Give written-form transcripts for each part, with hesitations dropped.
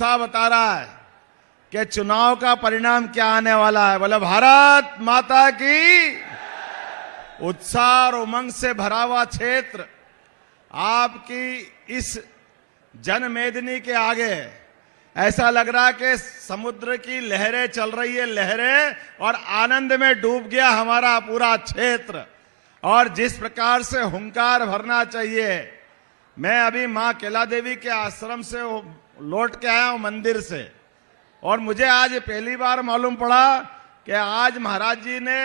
बता रहा है कि चुनाव का परिणाम क्या आने वाला है। बोले भारत माता की। उत्साह और उमंग से भरा हुआ क्षेत्र आपकी इस जनमेदिनी के आगे ऐसा लग रहा है कि समुद्र की लहरें चल रही है, लहरें, और आनंद में डूब गया हमारा पूरा क्षेत्र। और जिस प्रकार से हुंकार भरना चाहिए, मैं अभी मां केला देवी के आश्रम से लौट के आया हूं, मंदिर से, और मुझे आज पहली बार मालूम पड़ा कि आज महाराज जी ने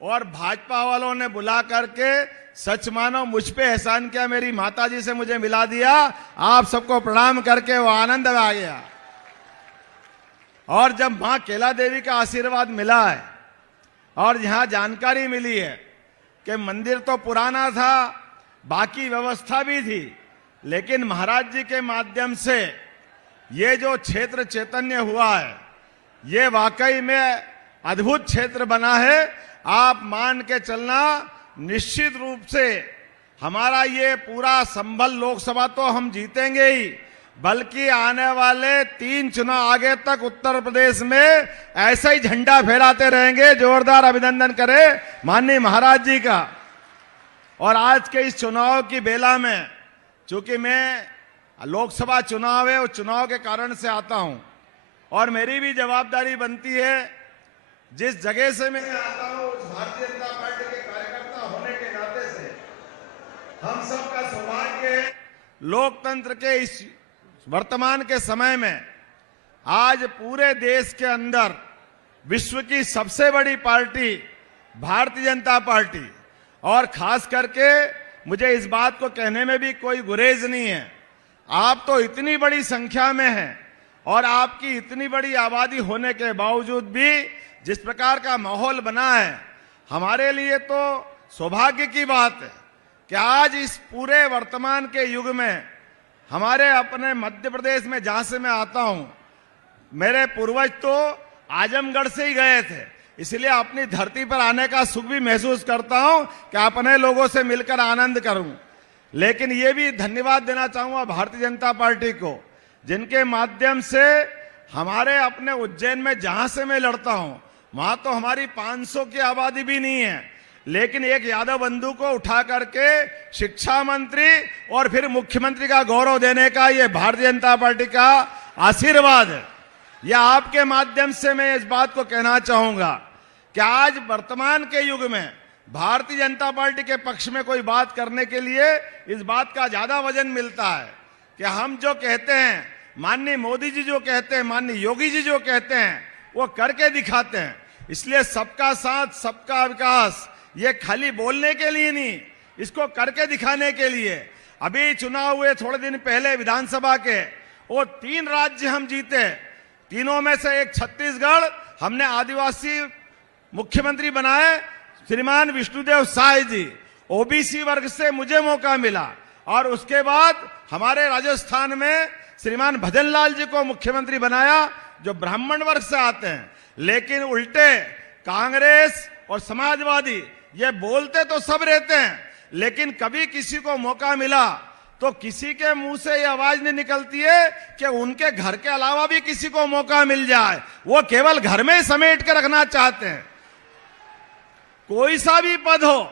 और भाजपा वालों ने बुला करके सच मानो मुझ पे एहसान किया, मेरी माता जी से मुझे मिला दिया। आप सबको प्रणाम करके वो आनंद आ गया। और जब मां केला देवी का आशीर्वाद मिला है और यहां जानकारी मिली है कि मंदिर तो पुराना था, बाकी व्यवस्था भी थी, लेकिन महाराज जी के माध्यम से ये जो क्षेत्र चैतन्य हुआ है, ये वाकई में अद्भुत क्षेत्र बना है। आप मान के चलना, निश्चित रूप से हमारा ये पूरा संभल लोकसभा तो हम जीतेंगे ही, बल्कि आने वाले 3 चुनाव आगे तक उत्तर प्रदेश में ऐसा ही झंडा फहराते रहेंगे। जोरदार अभिनंदन करें माननीय महाराज जी का। और आज के इस चुनाव की बेला में, चूंकि मैं लोकसभा चुनाव है, उस चुनाव के कारण से आता हूं, और मेरी भी जवाबदारी बनती है, जिस जगह से मैं आता हूं, उस भारतीय जनता पार्टी के कार्यकर्ता होने के नाते से हम सबका सौभाग्य है, लोकतंत्र के इस वर्तमान के समय में आज पूरे देश के अंदर विश्व की सबसे बड़ी पार्टी भारतीय जनता पार्टी, और खास करके मुझे इस बात को कहने में भी कोई गुरेज नहीं है, आप तो इतनी बड़ी संख्या में हैं, और आपकी इतनी बड़ी आबादी होने के बावजूद भी जिस प्रकार का माहौल बना है, हमारे लिए तो सौभाग्य की बात है कि आज इस पूरे वर्तमान के युग में हमारे अपने मध्य प्रदेश में, जहां से मैं आता हूं, मेरे पूर्वज तो आजमगढ़ से ही गए थे, इसलिए अपनी धरती पर आने का सुख भी महसूस करता हूं कि अपने लोगों से मिलकर आनंद करूं। लेकिन ये भी धन्यवाद देना चाहूंगा भारतीय जनता पार्टी को, जिनके माध्यम से हमारे अपने उज्जैन में, जहां से मैं लड़ता हूं, वहां तो हमारी 500 की आबादी भी नहीं है, लेकिन एक यादव बंधु को उठा करके शिक्षा मंत्री और फिर मुख्यमंत्री का गौरव देने का ये भारतीय जनता पार्टी का आशीर्वाद है। यह आपके माध्यम से मैं इस बात को कहना चाहूंगा कि आज वर्तमान के युग में भारतीय जनता पार्टी के पक्ष में कोई बात करने के लिए इस बात का ज्यादा वजन मिलता है कि हम जो कहते हैं, माननीय मोदी जी जो कहते हैं, माननीय योगी जी जो कहते हैं, वो करके दिखाते हैं। इसलिए सबका साथ सबका विकास ये खाली बोलने के लिए नहीं, इसको करके दिखाने के लिए। अभी चुनाव हुए थोड़े दिन पहले विधानसभा के, वो 3 राज्य हम जीते, तीनों में से एक छत्तीसगढ़, हमने आदिवासी मुख्यमंत्री बनाए श्रीमान विष्णुदेव साय जी, ओबीसी वर्ग से मुझे मौका मिला, और उसके बाद हमारे राजस्थान में श्रीमान भजनलाल जी को मुख्यमंत्री बनाया, जो ब्राह्मण वर्ग से आते हैं। लेकिन उल्टे कांग्रेस और समाजवादी ये बोलते तो सब रहते हैं, लेकिन कभी किसी को मौका मिला तो किसी के मुंह से ये आवाज नहीं निकलती है कि उनके घर के अलावा भी किसी को मौका मिल जाए। वो केवल घर में समेट कर रखना चाहते हैं। कोई सा भी पद हो,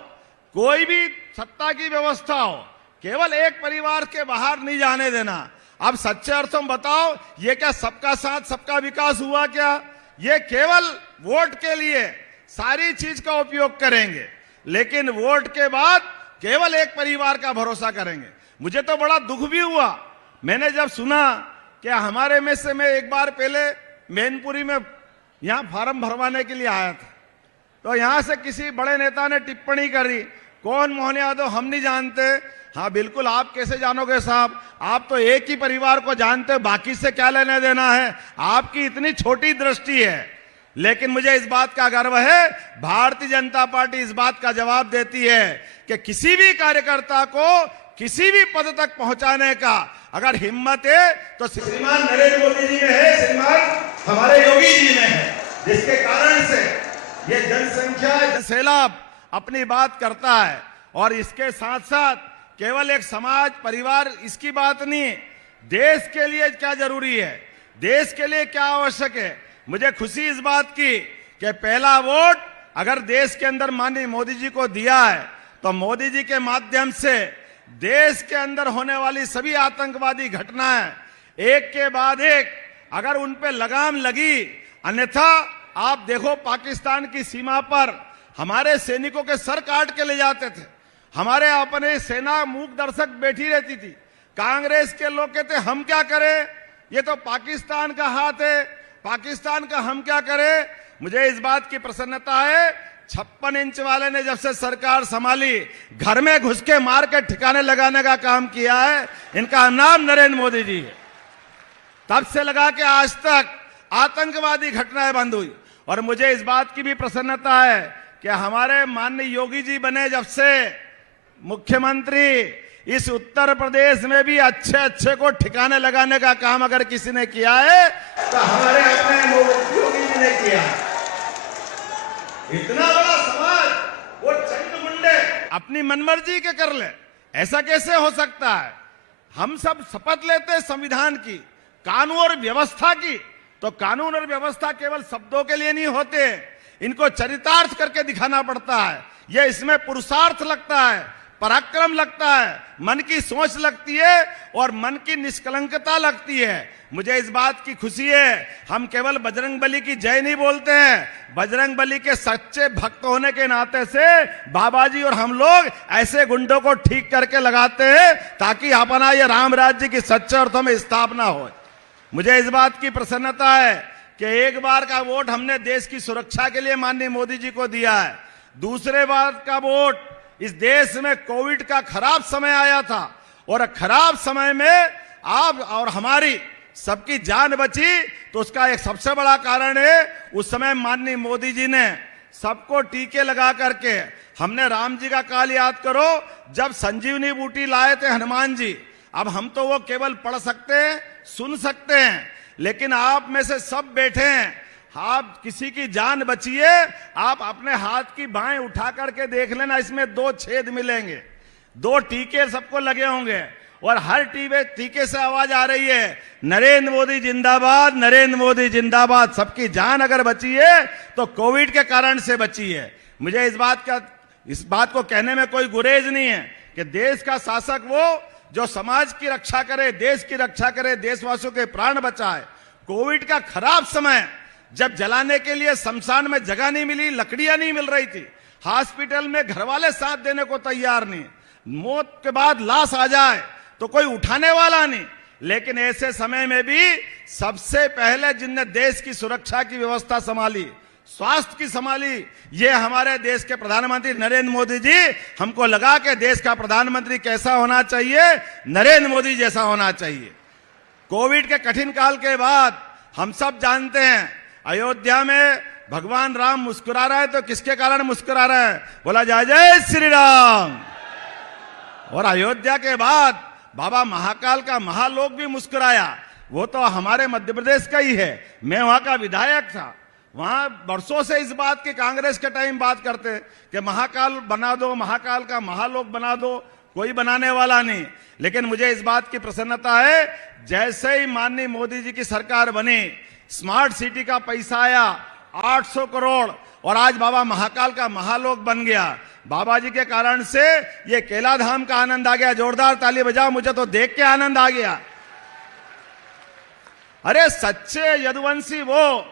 कोई भी सत्ता की व्यवस्था हो, केवल एक परिवार के बाहर नहीं जाने देना। अब सच्चे अर्थों में बताओ, ये क्या सबका साथ सबका विकास हुआ क्या? ये केवल वोट के लिए सारी चीज का उपयोग करेंगे, लेकिन वोट के बाद केवल एक परिवार का भरोसा करेंगे। मुझे तो बड़ा दुख भी हुआ, मैंने जब सुना कि हमारे में से मैं एक बार पहले मैनपुरी में यहां फॉर्म भरवाने के लिए आया था, तो यहां से किसी बड़े नेता ने टिप्पणी करी, कौन मोहन यादव, हम नहीं जानते। हाँ बिल्कुल, आप कैसे जानोगे साहब, आप तो एक ही परिवार को जानते हो, बाकी से क्या लेने देना है, आपकी इतनी छोटी दृष्टि है। लेकिन मुझे इस बात का गर्व है, भारतीय जनता पार्टी इस बात का जवाब देती है कि किसी भी कार्यकर्ता को किसी भी पद तक पहुंचाने का अगर हिम्मत है तो श्रीमान नरेंद्र मोदी जी में है, श्रीमान हमारे योगी जी में है, जिसके कारण से ये जनसंख्या सैलाब अपनी बात करता है। और इसके साथ साथ केवल एक समाज परिवार इसकी बात नहीं, देश के लिए क्या जरूरी है, देश के लिए क्या आवश्यक है। मुझे खुशी इस बात की कि पहला वोट अगर देश के अंदर माननीय मोदी जी को दिया है तो मोदी जी के माध्यम से देश के अंदर होने वाली सभी आतंकवादी घटनाएं एक के बाद एक अगर उन पे लगाम लगी, अन्यथा आप देखो पाकिस्तान की सीमा पर हमारे सैनिकों के सर काट के ले जाते थे, हमारे अपने सेना मूक दर्शक बैठी रहती थी। कांग्रेस के लोग कहते हम क्या करें, ये तो पाकिस्तान का हाथ है, पाकिस्तान का हम क्या करें। मुझे इस बात की प्रसन्नता है 56 इंच वाले ने जब से सरकार संभाली घर में घुस के मार के ठिकाने लगाने का काम किया है। इनका नाम नरेंद्र मोदी जी है। तब से लगा के आज तक आतंकवादी घटनाएं बंद हुई। और मुझे इस बात की भी प्रसन्नता है कि हमारे माननीय योगी जी बने जब से मुख्यमंत्री, इस उत्तर प्रदेश में भी अच्छे अच्छे को ठिकाने लगाने का काम अगर किसी ने किया है तो हमारे अपने योगी जी ने किया। इतना बड़ा समाज वो चंद मुंडे अपनी मनमर्जी के कर ले, ऐसा कैसे हो सकता है। हम सब शपथ लेते हैं संविधान की, कानून और व्यवस्था की, तो कानून और व्यवस्था केवल शब्दों के लिए नहीं होते, इनको चरितार्थ करके दिखाना पड़ता है। यह इसमें पुरुषार्थ लगता है, पराक्रम लगता है, मन की सोच लगती है और मन की निष्कलंकता लगती है। मुझे इस बात की खुशी है, हम केवल बजरंगबली की जय नहीं बोलते हैं, बजरंगबली के सच्चे भक्त होने के नाते से बाबा जी और हम लोग ऐसे गुंडों को ठीक करके लगाते हैं ताकि अपना ये राम राज्य की सच्चे अर्थों में स्थापना हो। मुझे इस बात की प्रसन्नता है कि एक बार का वोट हमने देश की सुरक्षा के लिए माननीय मोदी जी को दिया है। दूसरे बार का वोट इस देश में कोविड का खराब समय आया था और खराब समय में आप और हमारी सबकी जान बची, तो उसका एक सबसे बड़ा कारण है उस समय माननीय मोदी जी ने सबको टीके लगा करके, हमने राम जी का काल याद करो जब संजीवनी बूटी लाए थे हनुमान जी। अब हम तो वो केवल पढ़ सकते हैं, सुन सकते हैं, लेकिन आप में से सब बैठे हैं, आप किसी की जान बचिए, आप अपने हाथ की बाहें उठा करके देख लेना, इसमें 2 छेद मिलेंगे, 2 टीके सबको लगे होंगे और हर टीके से आवाज आ रही है नरेंद्र मोदी जिंदाबाद, नरेंद्र मोदी जिंदाबाद। सबकी जान अगर बची है तो कोविड के कारण से बची है। मुझे इस बात को कहने में कोई गुरेज नहीं है कि देश का शासक वो जो समाज की रक्षा करे, देश की रक्षा करे, देशवासियों के प्राण बचाए। कोविड का खराब समय जब जलाने के लिए शमशान में जगह नहीं मिली, लकड़ियां नहीं मिल रही थी, हॉस्पिटल में घर वाले साथ देने को तैयार नहीं, मौत के बाद लाश आ जाए तो कोई उठाने वाला नहीं, लेकिन ऐसे समय में भी सबसे पहले जिनने देश की सुरक्षा की व्यवस्था संभाली, स्वास्थ्य की संभाली, ये हमारे देश के प्रधानमंत्री नरेंद्र मोदी जी। हमको लगा कि देश का प्रधानमंत्री कैसा होना चाहिए, नरेंद्र मोदी जैसा होना चाहिए। कोविड के कठिन काल के बाद हम सब जानते हैं अयोध्या में भगवान राम मुस्कुरा रहा है, तो किसके कारण मुस्कुरा रहा है, बोला जय जय श्री राम। और अयोध्या के बाद बाबा महाकाल का महालोक भी मुस्कुराया, वो तो हमारे मध्य प्रदेश का ही है, मैं वहां का विधायक था। वहां वर्षों से इस बात की कांग्रेस के टाइम बात करते कि महाकाल बना दो, महाकाल का महालोक बना दो, कोई बनाने वाला नहीं। लेकिन मुझे इस बात की प्रसन्नता है, जैसे ही माननीय मोदी जी की सरकार बनी, स्मार्ट सिटी का पैसा आया 800 करोड़ और आज बाबा महाकाल का महालोक बन गया। बाबा जी के कारण से ये केला धाम का आनंद आ गया। जोरदार ताली बजाओ, मुझे तो देख के आनंद आ गया। अरे सच्चे यदुवंशी वो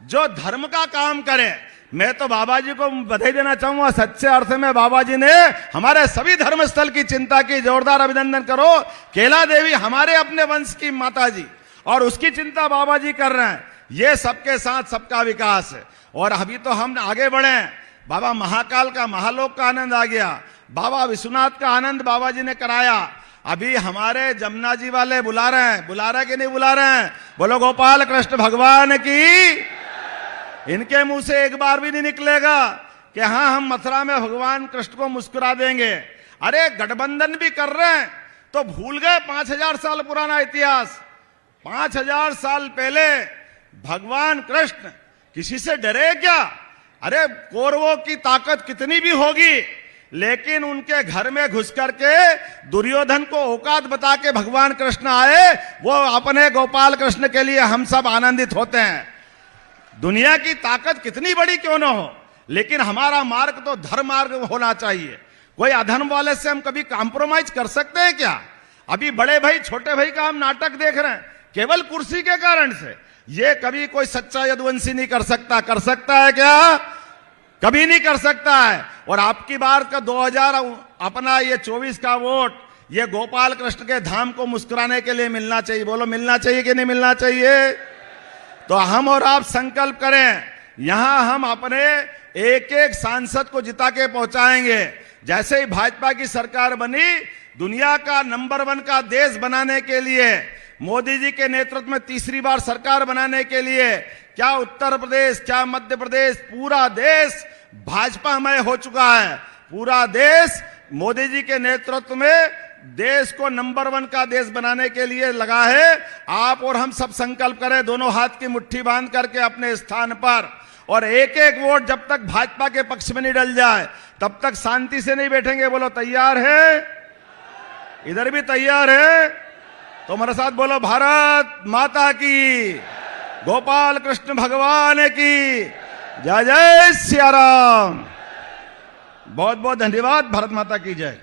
जो धर्म का काम करे। मैं तो बाबा जी को बधाई देना चाहूंगा, सच्चे अर्थ में बाबा जी ने हमारे सभी धर्मस्थल की चिंता की। जोरदार अभिनंदन करो। केला देवी हमारे अपने वंश की माता जी और उसकी चिंता बाबा जी कर रहे हैं। ये सबके साथ सबका विकास है। और अभी तो हम आगे बढ़े, बाबा महाकाल का महालोक का आनंद आ गया, बाबा विश्वनाथ का आनंद बाबा जी ने कराया। अभी हमारे जमुना जी वाले बुला रहे कि नहीं बुला रहे हैं? बोलो गोपाल कृष्ण भगवान की। इनके मुंह से एक बार भी नहीं निकलेगा कि हाँ हम मथुरा में भगवान कृष्ण को मुस्कुरा देंगे। अरे गठबंधन भी कर रहे हैं तो भूल गए 5000 साल पुराना इतिहास। 5000 साल पहले भगवान कृष्ण किसी से डरे क्या? अरे कौरवों की ताकत कितनी भी होगी, लेकिन उनके घर में घुस करके दुर्योधन को औकात बता के भगवान कृष्ण आए, वो अपने गोपाल कृष्ण के लिए हम सब आनंदित होते हैं। दुनिया की ताकत कितनी बड़ी क्यों ना हो, लेकिन हमारा मार्ग तो धर्म मार्ग होना चाहिए। कोई अधर्म वाले से हम कभी कॉम्प्रोमाइज कर सकते हैं क्या? अभी बड़े भाई छोटे भाई का हम नाटक देख रहे हैं केवल कुर्सी के कारण से। ये कभी कोई सच्चा यदुवंशी नहीं कर सकता। कर सकता है क्या? कभी नहीं कर सकता है। और आपकी बार का 2000 अपना ये 24 का वोट ये गोपाल कृष्ण के धाम को मुस्कुराने के लिए मिलना चाहिए। बोलो मिलना चाहिए कि नहीं मिलना चाहिए? तो हम और आप संकल्प करें, यहां हम अपने एक एक सांसद को जिता के पहुंचाएंगे। जैसे ही भाजपा की सरकार बनी, दुनिया का नंबर 1 का देश बनाने के लिए, मोदी जी के नेतृत्व में तीसरी बार सरकार बनाने के लिए, क्या उत्तर प्रदेश, क्या मध्य प्रदेश, पूरा देश भाजपामय हो चुका है। पूरा देश मोदी जी के नेतृत्व में देश को नंबर 1 का देश बनाने के लिए लगा है। आप और हम सब संकल्प करें, दोनों हाथ की मुट्ठी बांध करके अपने स्थान पर, और एक एक वोट जब तक भाजपा के पक्ष में नहीं डल जाए तब तक शांति से नहीं बैठेंगे। बोलो तैयार है? इधर भी तैयार है? तो हमारे साथ बोलो भारत माता की, गोपाल कृष्ण भगवान की जय। जय सिया राम। बहुत बहुत धन्यवाद। भारत माता की जय।